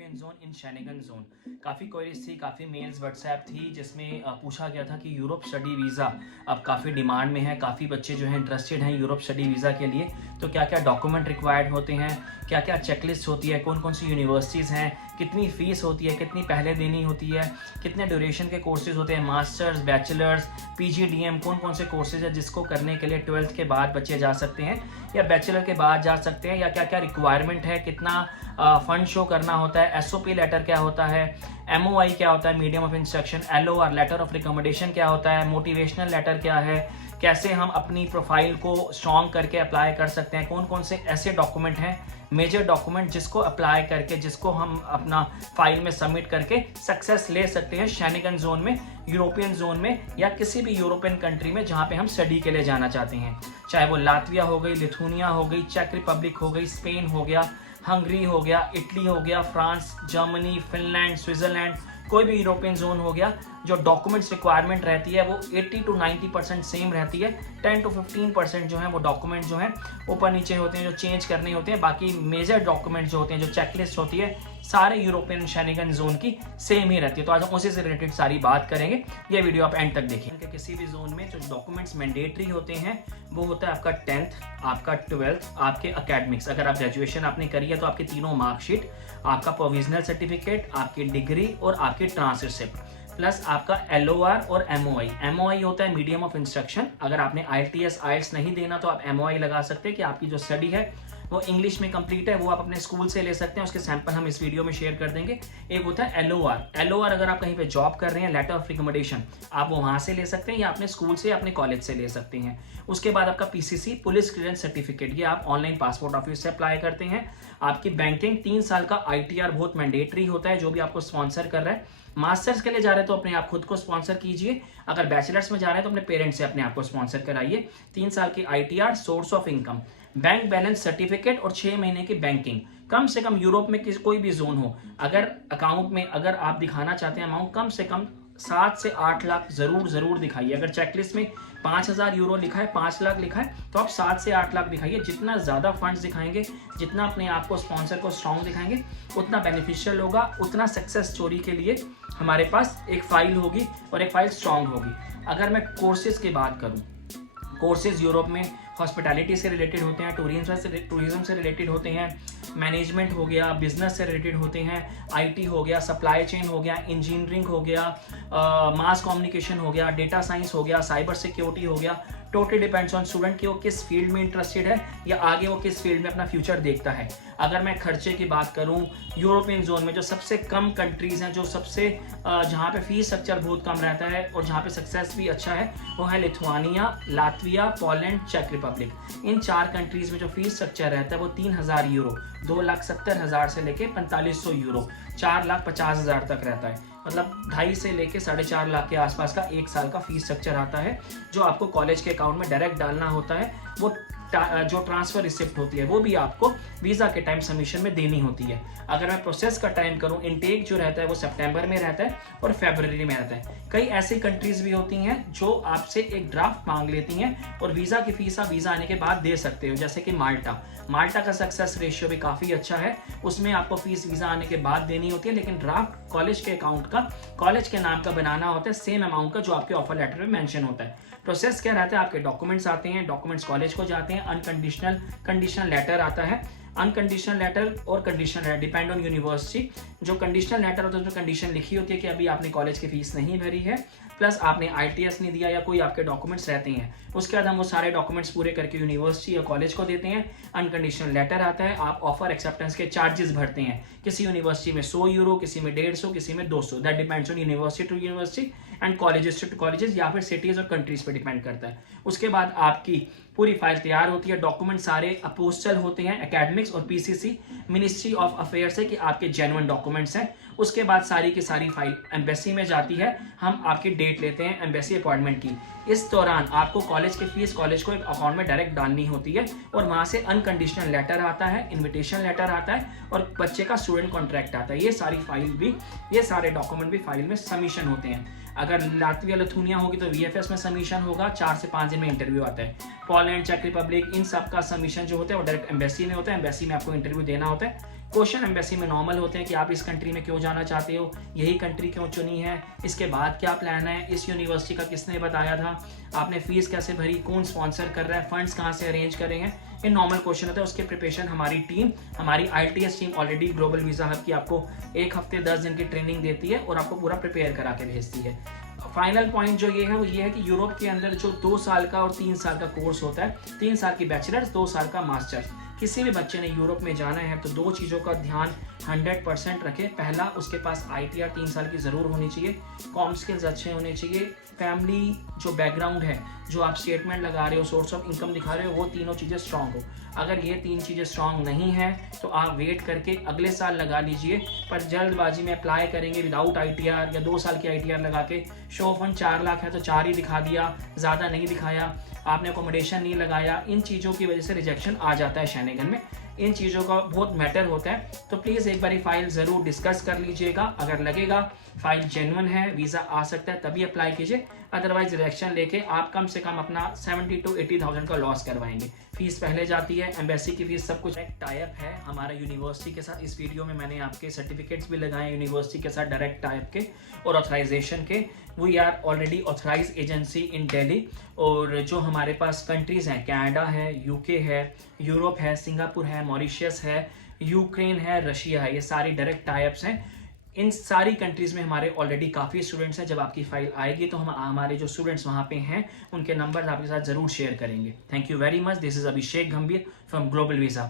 European zone in Schengen zone. काफ़ी queries थी, काफ़ी मेल्स व्हाट्सएप थी जिसमें पूछा गया था कि यूरोप स्टडी वीज़ा अब काफ़ी डिमांड में है, काफ़ी बच्चे जो हैं इंटरेस्टेड हैं यूरोप स्टडी वीज़ा के लिए। तो क्या क्या डॉक्यूमेंट रिक्वायर्ड होते हैं, क्या क्या चेकलिस्ट होती है, कौन कौन सी यूनिवर्सिटीज़ हैं, कितनी फ़ीस होती है, कितनी पहले देनी होती है, कितने ड्यूरेशन के कोर्सेज होते हैं, मास्टर्स, बैचलर्स, PGDM, कौन कौन से कोर्सेज है जिसको करने के लिए 12th के बाद बच्चे जा सकते हैं या बैचलर के बाद जा सकते हैं, या क्या क्या रिक्वायरमेंट है, कितना फंड शो करना होता है, SOP लेटर क्या होता है, MOI क्या होता है, medium of instruction, LOR letter of recommendation क्या होता है, मोटिवेशनल लेटर क्या है, कैसे हम अपनी प्रोफाइल को स्ट्रॉन्ग करके अप्लाई कर सकते हैं, कौन कौन से ऐसे डॉक्यूमेंट हैं, मेजर डॉक्यूमेंट जिसको अप्लाई करके, जिसको हम अपना फाइल में सबमिट करके सक्सेस ले सकते हैं शेनेगन जोन में, यूरोपियन जोन में, या किसी भी यूरोपियन कंट्री में जहाँ पे हम स्टडी के लिए जाना चाहते हैं। चाहे वो लातविया हो गई, लिथुनिया हो गई, चेक रिपब्लिक हो गई, स्पेन हो गया, हंगरी हो गया, इटली हो गया, फ्रांस, जर्मनी, फिनलैंड, स्विट्जरलैंड, कोई भी यूरोपियन जोन हो गया। जो डॉक्यूमेंट्स रिक्वायरमेंट रहती है वो 80 to 90% सेम रहती है। 10 to 15% जो है वो डॉक्यूमेंट जो है ऊपर नीचे होते हैं, जो चेंज करने होते हैं। बाकी मेजर डॉक्यूमेंट जो होते हैं, जो चेकलिस्ट होती है, सारे यूरोपियन शेनेगन जोन की सेम ही रहती है। तो आज हम उसी से रिलेटेड सारी बात करेंगे, ये वीडियो आप एंड तक देखिए। किसी भी जोन में जो डॉक्यूमेंट्स मैंडेटरी होते हैं वो होता है आपका 10th, आपका 12th, आपके एकेडमिक्स। अगर आप ग्रेजुएशन आपने करी है तो आपकी तीनों मार्कशीट, आपका प्रोविजनल सर्टिफिकेट, आपकी डिग्री और आपकी ट्रांसक्रिप्ट, प्लस आपका LOR और MOI। MOI होता है मीडियम ऑफ इंस्ट्रक्शन। अगर आपने IELTS नहीं देना तो आप MOI लगा सकते हैं कि आपकी जो स्टडी है वो इंग्लिश में कंप्लीट है, वो आप अपने स्कूल से ले सकते हैं। उसके सैंपल हम इस वीडियो में शेयर कर देंगे। एक होता है LOR अगर आप कहीं पे जॉब कर रहे हैं, लेटर ऑफ रिकमेंडेशन, आप वो वहाँ से ले सकते हैं या अपने स्कूल से, अपने कॉलेज से ले सकते हैं। उसके बाद आपका PCC, पुलिस क्लियरेंस सर्टिफिकेट, ये आप ऑनलाइन पासपोर्ट ऑफिस से अप्लाई करते हैं। आपकी बैंकिंग, 3 साल का ITR बहुत मैंडेटरी होता है, जो भी आपको स्पॉन्सर कर रहा है। मास्टर्स के लिए जा रहे हैं तो अपने आप खुद को स्पॉन्सर कीजिए। अगर बैचलर्स में जा रहे हैं तो अपने पेरेंट्स से अपने आप को स्पॉन्सर कराइए। 3 साल की ITR, source of income, bank balance certificate और 6 महीने की बैंकिंग। कम से कम यूरोप में कोई भी जोन हो, अगर अकाउंट में अगर आप दिखाना चाहते हैं अमाउंट, कम से कम 7 से 8 लाख जरूर दिखाइए। अगर चेकलिस्ट में 5,000 यूरो लिखा है, 5 लाख लिखा है, तो आप 7 से 8 लाख दिखाइए। जितना ज़्यादा फंड्स दिखाएंगे, जितना अपने आप को स्पॉन्सर को स्ट्रॉन्ग दिखाएंगे, उतना बेनिफिशियल होगा, उतना सक्सेस स्टोरी के लिए हमारे पास एक फाइल होगी और एक फाइल स्ट्रॉन्ग होगी। अगर मैं कोर्सेज की बात करूँ, कोर्सेज यूरोप में हॉस्पिटैलिटी से रिलेटेड होते हैं, टूरिज्म से रिलेटेड होते हैं, मैनेजमेंट हो गया, बिजनेस से रिलेटेड होते हैं, IT हो गया, सप्लाई चेन हो गया, इंजीनियरिंग हो गया, मास कम्युनिकेशन हो गया, डेटा साइंस हो गया, साइबर सिक्योरिटी हो गया। टोटली डिपेंड्स ऑन स्टूडेंट कि वो किस फील्ड में इंटरेस्टेड है या आगे वो किस फील्ड में अपना फ्यूचर देखता है। अगर मैं खर्चे की बात करूं, यूरोपियन जोन में जो सबसे कम कंट्रीज हैं, जो सबसे जहां पे फीस स्ट्रक्चर बहुत कम रहता है और जहां पे सक्सेस भी अच्छा है, वो है लिथुआनिया, लातविया, पोलैंड, चेक रिपब्लिक। इन 4 कंट्रीज में जो फीस स्ट्रक्चर रहता है वो 3,000 यूरो, 2,70,000 से लेके 4,500 यूरो, 4,50,000 तक रहता है। मतलब 2.5 से लेके 4.5 लाख के आसपास का 1 साल का फीस स्ट्रक्चर आता है, जो आपको कॉलेज के अकाउंट में डायरेक्ट डालना होता है। वो जो ट्रांसफर रिसिप्ट होती है वो भी आपको वीज़ा के टाइम सबमिशन में देनी होती है। अगर मैं प्रोसेस का टाइम करूं, इनटेक जो रहता है वो सितंबर में रहता है और फरवरी में रहता है। कई ऐसी कंट्रीज भी होती हैं जो आपसे एक ड्राफ्ट मांग लेती हैं और वीज़ा की फीस आप वीज़ा आने के बाद दे सकते हो, जैसे कि माल्टा का सक्सेस रेशियो भी काफ़ी अच्छा है। उसमें आपको फीस वीज़ा आने के बाद देनी होती है, लेकिन ड्राफ्ट कॉलेज के अकाउंट का, कॉलेज के नाम का बनाना होता है, सेम अमाउंट का जो आपके ऑफर लेटर में मेंशन होता है। प्रोसेस क्या रहता है, आपके डॉक्यूमेंट्स आते हैं, डॉक्यूमेंट्स कॉलेज को जाते हैं, कंडीशनल लेटर आता है। अनकंडीशनल लेटर और conditional letter depend on university. जो कंडीशनल लेटर होता है उसमें कंडीशन लिखी होती है कि अभी आपने कॉलेज की फीस नहीं भरी है, प्लस आपने ITS नहीं दिया या कोई आपके डॉक्यूमेंट्स रहते हैं। उसके बाद हम वो सारे डॉक्यूमेंट्स पूरे करके यूनिवर्सिटी या कॉलेज को देते हैं। अनकंडीशनल लेटर आता है, आप ऑफर एक्सेप्टेंस के चार्जेस भरते हैं। किसी यूनिवर्सिटी में 100 यूरो, किसी में 150, किसी में 200, that depends on university to university and colleges to colleges, या फिर सिटीज और कंट्रीज पे डिपेंड करता है। उसके बाद आपकी पूरी फाइल तैयार होती है, डॉक्यूमेंट सारे अपोस्टल होते हैं, एकेडमिक्स और PCC, मिनिस्ट्री ऑफ अफेयर्स है कि आपके जेन्युइन डॉक्यूमेंट्स हैं। उसके बाद सारी की सारी फाइल एम्बेसी में जाती है, हम आपकी डेट लेते हैं एम्बेसी अपॉइंटमेंट की। इस दौरान आपको कॉलेज की फीस कॉलेज को एक अकाउंट में डायरेक्ट डालनी होती है और वहाँ से अनकंडीशनल लेटर आता है, इन्विटेशन लेटर आता है और बच्चे का स्टूडेंट कॉन्ट्रैक्ट आता है। ये सारी फाइल भी, ये सारे डॉक्यूमेंट भी फाइल में सबमिशन होते हैं। अगर लातविया लिथुनिया होगी तो VFS में सबमिशन होगा, 4 से 5 दिन में इंटरव्यू आता है। पोलैंड, चेक रिपब्लिक, इन सब का सबमिशन जो होता है वो डायरेक्ट एम्बेसी में होता है। एम्बेसी में आपको इंटरव्यू देना होता है। क्वेश्चन एम्बेसी में नॉर्मल होते हैं कि आप इस कंट्री में क्यों जाना चाहते हो, यही कंट्री क्यों चुनी है, इसके बाद क्या प्लान है, इस यूनिवर्सिटी का किसने बताया था, आपने फीस कैसे भरी, कौन स्पॉन्सर कर रहा है, फंड्स कहाँ से अरेंज करेंगे, ये नॉर्मल क्वेश्चन होता है। उसके प्रिपरेशन हमारी IELTS team already global visa hub की आपको 1 हफ्ते 10 दिन की ट्रेनिंग देती है और आपको पूरा प्रिपेयर करा के भेजती है। फाइनल पॉइंट जो ये है वो ये है कि यूरोप के अंदर जो 2 साल का और 3 साल का कोर्स होता है, 3 साल की बैचलर्स, 2 साल का मास्टर्स। किसी भी बच्चे ने यूरोप में जाना है तो 2 चीज़ों का ध्यान 100% रखे। पहला, उसके पास ITR 3 साल की ज़रूर होनी चाहिए, कॉम स्किल्स अच्छे होने चाहिए, फैमिली जो बैकग्राउंड है, जो आप स्टेटमेंट लगा रहे हो, सोर्स ऑफ इनकम दिखा रहे हो, वो तीनों चीज़ें स्ट्रांग हो। अगर ये 3 चीज़ें स्ट्रांग नहीं है तो आप वेट करके अगले साल लगा लीजिए, पर जल्दबाजी में अप्लाई करेंगे विदाउट ITR या 2 साल की ITR लगा के शो फंड 4 लाख है तो 4 ही दिखा दिया, ज़्यादा नहीं दिखाया, आपने अकोमोडेशन नहीं लगाया, इन चीज़ों की वजह से रिजेक्शन आ जाता है शेनेगन में। इन चीज़ों का बहुत मैटर होता है, तो प्लीज़ एक बारी फाइल ज़रूर डिस्कस कर लीजिएगा। अगर लगेगा फाइल जेन्युइन है, वीज़ा आ सकता है, तभी अप्लाई कीजिए, अदरवाइज रिजेक्शन लेके आप कम से कम अपना 70 to 80,000 का लॉस करवाएंगे। फीस पहले जाती है, एम्बेसी की फीस, सब कुछ टाइप है हमारा यूनिवर्सिटी के साथ। इस वीडियो में मैंने आपके सर्टिफिकेट्स भी लगाए यूनिवर्सिटी के साथ डायरेक्ट टाइप के और ऑथराइजेशन के। We are already authorize agency in Delhi, और जो हमारे पास कंट्रीज़ हैं, कनाडा है, UK है, यूरोप है, सिंगापुर है, मॉरिशस है, यूक्रेन है, रशिया है, ये सारी डायरेक्ट टाइप्स हैं। इन सारी कंट्रीज़ में हमारे ऑलरेडी काफ़ी स्टूडेंट्स हैं। जब आपकी फाइल आएगी तो हम हमारे जो स्टूडेंट्स वहाँ पे हैं उनके नंबर आपके साथ ज़रूर शेयर करेंगे। Thank you very much. This is Abhishek Gambhir from global visa.